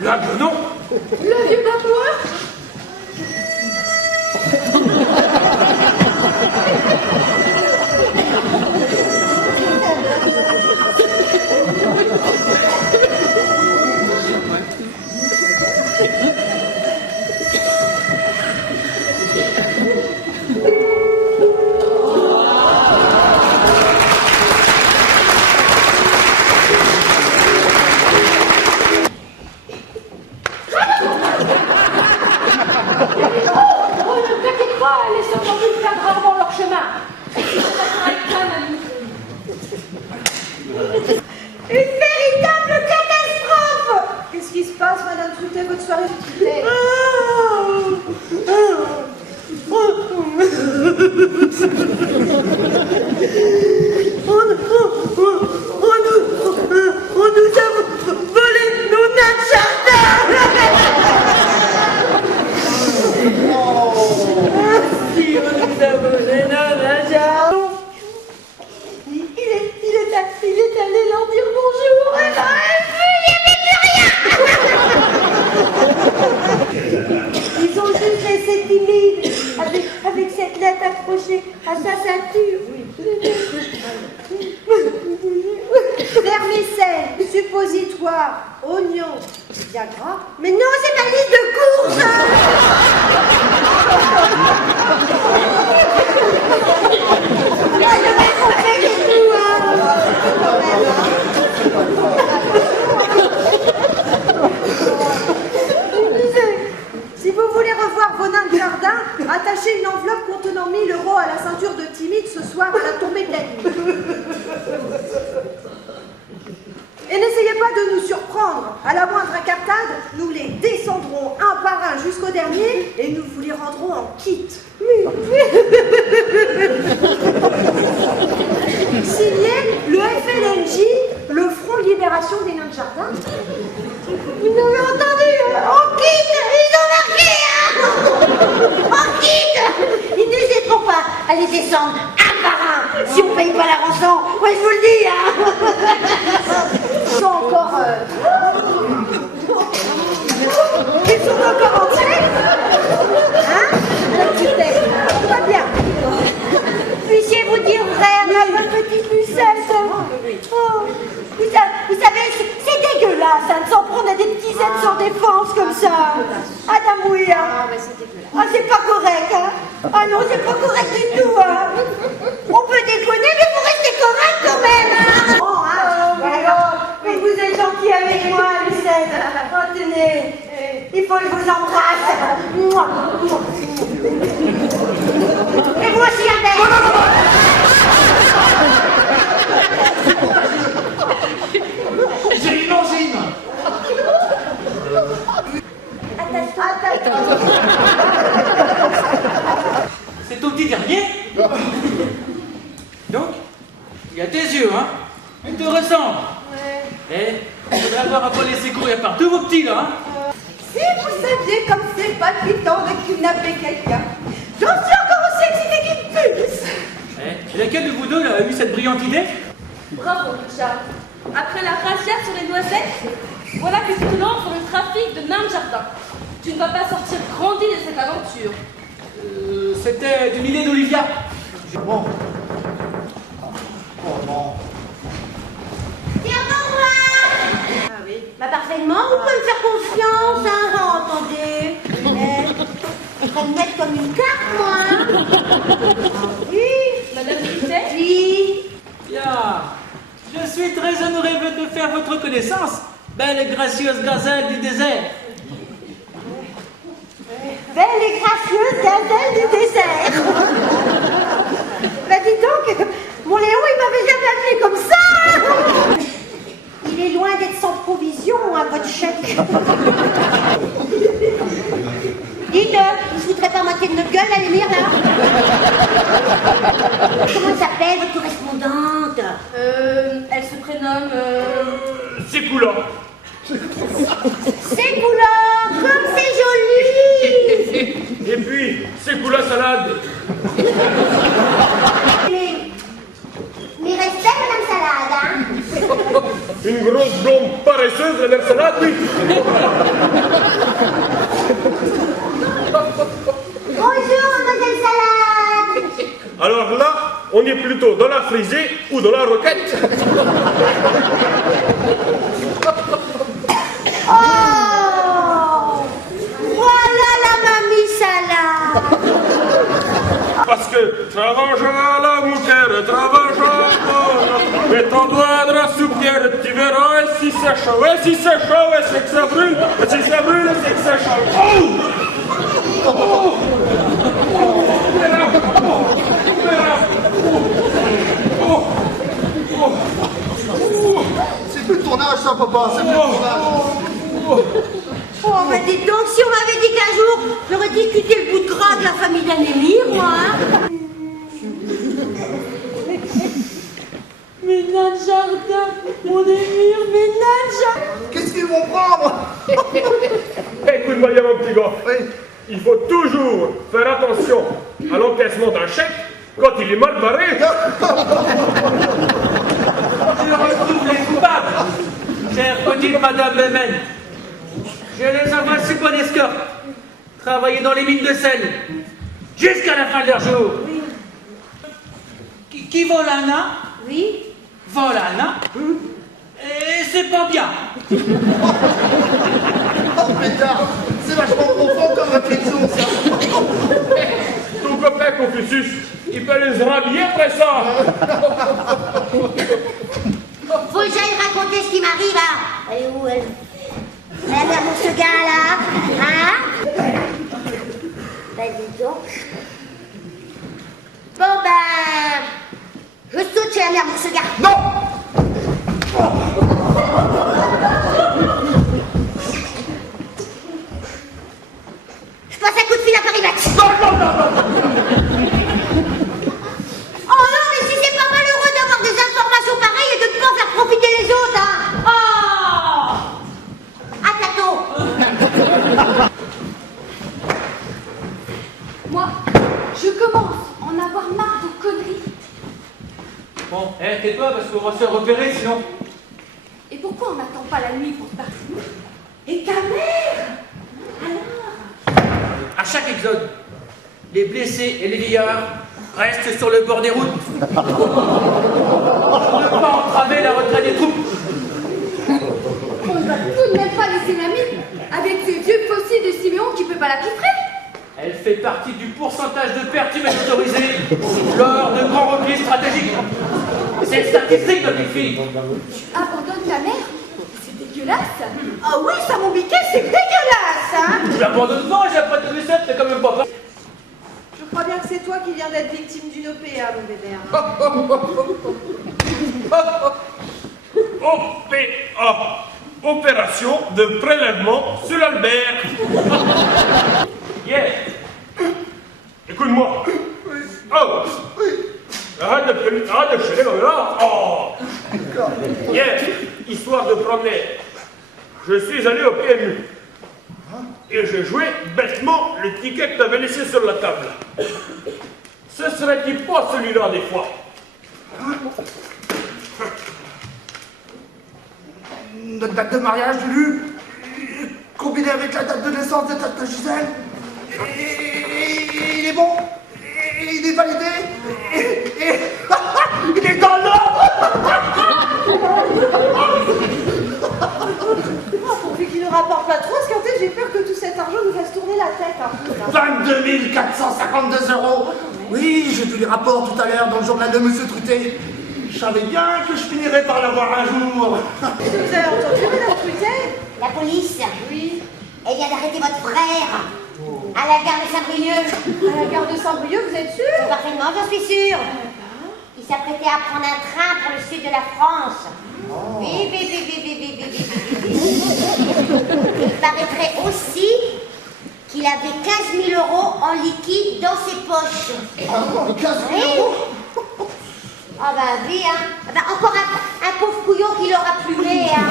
Là, non. Le vieux babouin. Vermicelle, suppositoire, oignon, Viagra. Mais non, c'est ma liste de courses. Là, je vais compter et tout, Si vous voulez revoir vos nains de jardin, attachez une enveloppe contenant 1 000 € à la ceinture de Timide ce soir à la tombée de la nuit. Et n'essayez pas de nous surprendre. À la moindre incartade, nous les descendrons un par un jusqu'au dernier et nous vous les rendrons en kit. Signé le FLNJ, le Front de Libération des Nains de Jardin. Vous avez entendu? En kit. Ils ont marqué, hein. En kit. Ils n'hésiteront pas à les descendre un par un si on ne paye pas la rançon. Moi, je vous le dis, hein. Ils sont encore... Ils sont encore entiers. Hein? Alors, tout va bien. Puissiez-vous dire vrai à ma petite Lucette? Oh, vous savez, c'est dégueulasse, hein, de s'en prendre à des petits êtres sans défense comme ça. Adam, oui, hein. Ah, c'est pas correct, hein. Ah non, c'est pas correct du tout, hein. On peut déconner, mais vous restez correct quand même, hein. Oh, hein. Mais vous êtes gentil avec moi, Lucette. Oh, tenez, il faut que je vous embrasse. Et vous aussi, avec. J'ai une angine. Attache-toi. C'est ton petit dernier. Donc, il y a tes yeux, hein. Il te ressemble. Ouais. Eh, on devrait avoir à pas laisser courir par tous vos petits, là, hein. Si vous saviez comme c'est palpitant de kidnapper quelqu'un, j'en suis encore aussi excitée qu'il pulse. Eh, et laquelle de vous deux là, a eu cette brillante idée? Bravo, Charles. Après la razzia sur les noisettes, voilà que tu te lances dans le trafic de nains de jardin. Tu ne vas pas sortir grandi de cette aventure. C'était une idée d'Olivia. Bon. Oh non. Viens pour moi. Ah oui. Bah parfaitement, vous pouvez me faire confiance, hein. Oh, attendez. Je vais me mettre comme une carte, moi. Oui. Madame Dutet? Oui. Bien. Je suis très honoré de faire votre connaissance, belle et gracieuse gazelle du désert. Belle et gracieuse gazelle du désert. Bah dis donc, mon Léon, il m'avait jamais appelé comme ça. Il est loin d'être sans provision, hein, votre chèque. Dites, vous ne foutrez pas moitié de notre gueule, la lumière, là? Comment s'appelle votre correspondante? Elle se prénomme... C'est coulant. C'est couleur, comme c'est joli. Et puis, puis, c'est quoi la salade? Mais respect, Madame Salade, hein? Une grosse blonde paresseuse, la même salade, oui. Bonjour, Mademoiselle Salade. Alors là, on est plutôt dans la frisée ou dans la roquette. Oh, voilà la mamie Salade. Parce que travaille la mouquère, travaille mets ton doigt dans la soupière, tu verras, et si c'est chaud, et si c'est chaud, et c'est que ça brûle, et si ça brûle, c'est que c'est chaud. Oh! Oh! C'est plus le tournage, ça, papa, c'est plus le tournage. Oh, mais dites donc, si on m'avait dit qu'un jour, j'aurais discuté le bout de gras de la famille d'Anémir, moi, hein. Mais nains de jardin, mon Émir, mes nains de jardin. Qu'est-ce qu'ils vont prendre? Écoute-moi bien, mon petit gars. Oui. Il faut toujours faire attention à l'encaissement d'un chèque quand il est mal barré. Je retrouve les coupables. Chère petite Madame Bemen, je les envoie sous bonne escorte, travailler dans les mines de sel, jusqu'à la fin de leur jour. Qui vole un nain? Oui. Vole un nain? Et c'est pas bien. Oh, pétard, c'est vachement profond comme réflexion, ça. Ton copain Confucius, il peut les rhabiller après ça. Faut que j'aille raconter ce qui m'arrive, là. Elle est où, elle? Elle est pour ce gars-là, hein? Ben, dis donc. Bon, ben... Je saute chez la mère pour ce gars. Non! Je passe un coup de fil à Paris-Match. Non, non, non, non! Oh non, mais si c'est pas malheureux d'avoir des informations pareilles et de ne pas faire profiter les autres, hein. Oh! À tâtons. Moi, je commence à en avoir marre de conneries. Bon, tais-toi parce qu'on va se faire repérer sinon. Et pourquoi on n'attend pas la nuit pour se battre? Et ta mère? Alors? À chaque exode, les blessés et les vieillards restent sur le bord des routes pour ne pas entraver la retraite des troupes. On ne va tout de même pas laisser la mine avec ces vieux fossiles de Siméon qui peut pas la piffrer. Elle fait partie du pourcentage de pertes humaines autorisées lors de grands replis stratégiques. C'est statistique, ma petite fille. Tu abandonnes ta mère? C'est dégueulasse. Ah oui, ça mon biquet, c'est dégueulasse, hein. Je l'abandonne pas, j'ai pas tenu ça, t'es quand même pas. Je crois bien que c'est toi qui viens d'être victime d'une OPA, mon bébé. OPA. Opération de prélèvement sur l'Albert. Yeah. Écoute-moi. Oh. Arrête de chialer comme là. Oh. Hier, histoire de promener, je suis allé au PMU. Et j'ai joué bêtement le ticket que tu avais laissé sur la table. Ce serait-il pas celui-là des fois? Notre date de mariage, Lulu, combinée avec la date de naissance de Tata Gisèle. Et il est bon. Et il est validé. Et il est dans l'ordre. Pourvu qu'il ne rapporte pas trop, parce qu'en fait, j'ai peur que tout cet argent nous fasse tourner la tête un peu. Là. 22 452 €. Oui, j'ai vu les rapports tout à l'heure dans le journal de Monsieur Truté. Je savais bien que je finirais par l'avoir un jour. Vous avez entendu, Madame Trutet? La police. Oui. Elle vient d'arrêter votre frère. À la gare de Saint-Brieuc. À la gare de Saint-Brieuc, vous êtes sûr? Parfaitement, j'en suis sûre. Il s'apprêtait à prendre un train pour le sud de la France. Oui. Il paraîtrait aussi qu'il avait 15 000 € en liquide dans ses poches. Ah bon, 15 Oui. 000 €. Ah bah oui, hein. Ah bah, encore un pauvre couillon qui l'aura plumé, hein.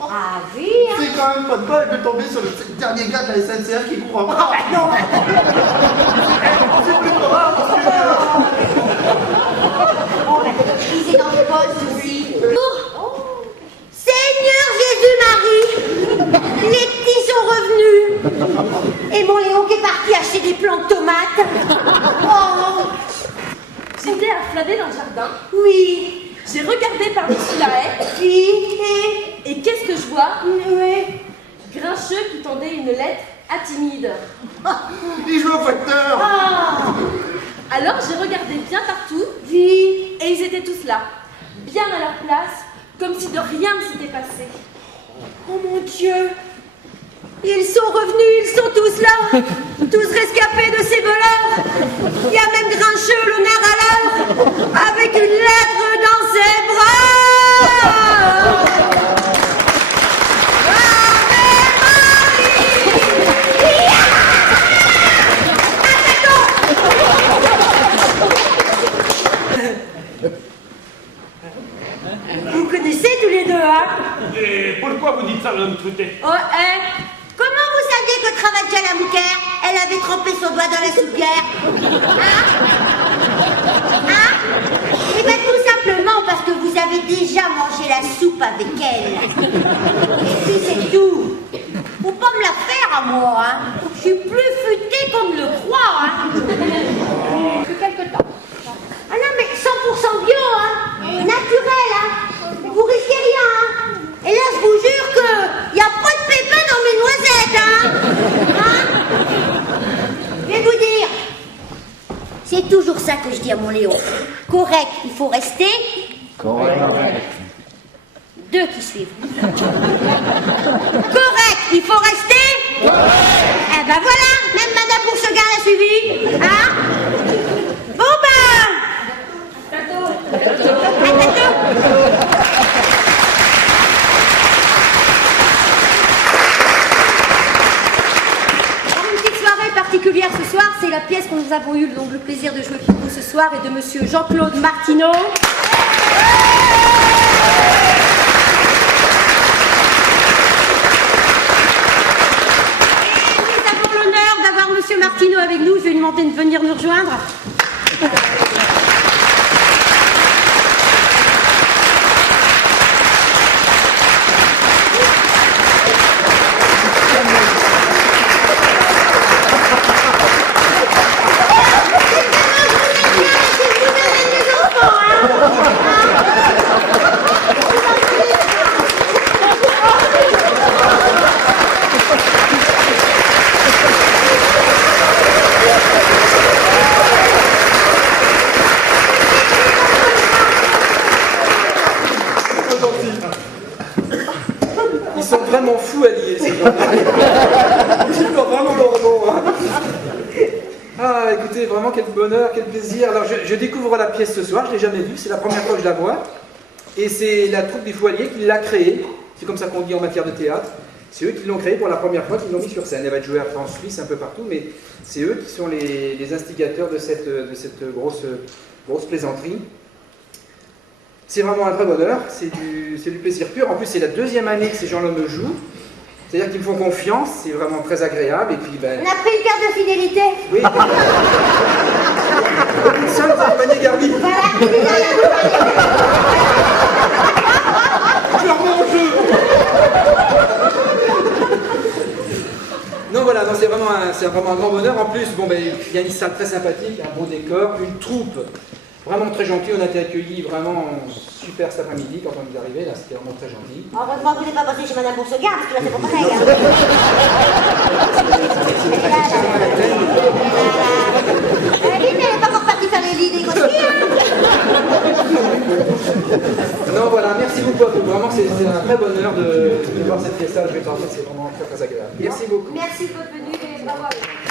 Ah oui, hein. C'est quand même pas de bol de tomber sur le dernier gars de la SNCF qui vous rend. Ah, non. Bon, ben, lisez dans les poches aussi. Seigneur Jésus-Marie, les petits sont revenus. Et mon Léon qui est parti acheter des plants de tomates. Oh, J'étais à flâner dans le jardin. oui, J'ai regardé par-dessus la haie. oui, Et qu'est-ce que je vois? oui. Grincheux qui tendait une lettre à Timide. Il joue au facteur. Ah, Alors j'ai regardé bien partout. oui. Et ils étaient tous là. Bien à leur place. Comme si de rien ne s'était passé. Oh mon Dieu. Ils sont revenus, ils sont tous là. Tous rescapés de ces voleurs. Il y a même Grincheux, le nerf à l'heure, avec une lettre dans ses bras. Ave Marie. Vous connaissez tous les deux, hein? Et pourquoi vous dites ça, l'homme trouté? Oh, comment vous saviez que Cravacha la Mouquère, elle avait trempé son doigt dans la soupière? Hein? Hein? Eh bien, tout simplement parce que vous avez déjà mangé la soupe avec elle. Et puis, c'est tout. Faut pas me la faire à moi, hein. Je suis plus futée qu'on ne le croit, hein. Depuis quelque temps. Ah non, mais 100% bio, hein. Naturel, hein. Vous risquez rien, hein. Et là, je vous jure que y a pas de pépins dans mes noisettes, hein. Hein? Je vais vous dire. C'est toujours ça que je dis à mon Léon. Correct, il faut rester. Correct. Deux qui suivent. Correct, il faut rester. Eh ben voilà, même Madame Bourseguin l'a suivi. Hein? Bon ben. À bientôt. Une petite soirée particulière ce soir, c'est la pièce que nous avons eu donc le plaisir de jouer pour vous ce soir et de monsieur Jean-Claude Martineau. Et nous avons l'honneur d'avoir monsieur Martineau avec nous. Je vais lui demander de venir nous rejoindre. Ils sont vraiment fous alliés, ces gens-là. Ils portent vraiment leur nom. Hein. Ah, écoutez, vraiment quel bonheur, quel plaisir. Alors, je découvre la pièce ce soir, je ne l'ai jamais vue, c'est la première fois que je la vois. Et c'est la troupe des Foualliers qui l'a créée. C'est comme ça qu'on dit en matière de théâtre. C'est eux qui l'ont créée pour la première fois, qui l'ont mis sur scène. Elle va être jouée en Suisse, un peu partout, mais c'est eux qui sont les instigateurs de cette grosse plaisanterie. C'est vraiment un vrai bonheur, c'est du plaisir pur. En plus, c'est la deuxième année que ces gens-là me jouent. C'est-à-dire qu'ils me font confiance, c'est vraiment très agréable. Et puis, ben... On a pris une carte de fidélité. Oui. Une seule, c'est le panier garni. Voilà, il est derrière Je leur mets en jeu. Non, voilà, non, c'est vraiment un grand bonheur. En plus, bon, ben, il y a une salle très sympathique, un beau décor, une troupe vraiment très gentille. On a été accueillis vraiment super cet après-midi quand on est arrivé. Là, c'était vraiment très gentil. Heureusement que vous n'êtes pas passé chez Madame Bourseguin, parce que là, c'est pas pareil. Hein. Oui, mais elle n'est pas encore partie faire les lits des gosses. Non, voilà, merci beaucoup à vous. Vraiment, c'est un vrai bonheur de voir cette pièce-là. Je vais t'en faire, c'est vraiment très, très agréable. Merci beaucoup. Merci de votre venue et bravo à vous.